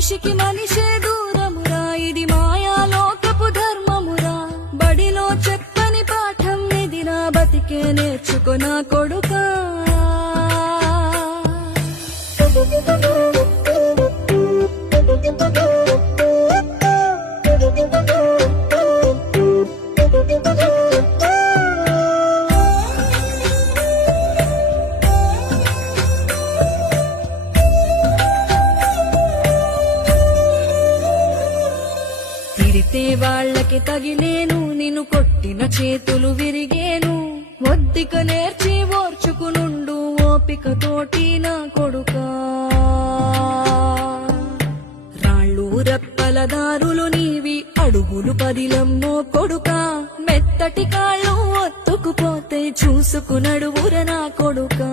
మనిషికి మనిషే దూరమురా, ఇది మాయాలోకపు ధర్మమురా. బడిలో చెప్పని పాఠం ఇది, నా బతికే నేర్చుకున్నా కొడుకా. తిరితే వాళ్ళకి తగిలేను, నిన్ను కొట్టిన చేతులు విరిగేను. ఒద్దిక నేర్చి ఓర్చుకునుండు ఓపికతోటి నా కొడుకా. రాళ్ళు రెప్పల దారులు నీవి, అడుగులు పదిలమ్మో కొడుకా. మెత్తటి కాళ్ళు ఒత్తుకుపోతే చూసుకునడువుర నా కొడుకా.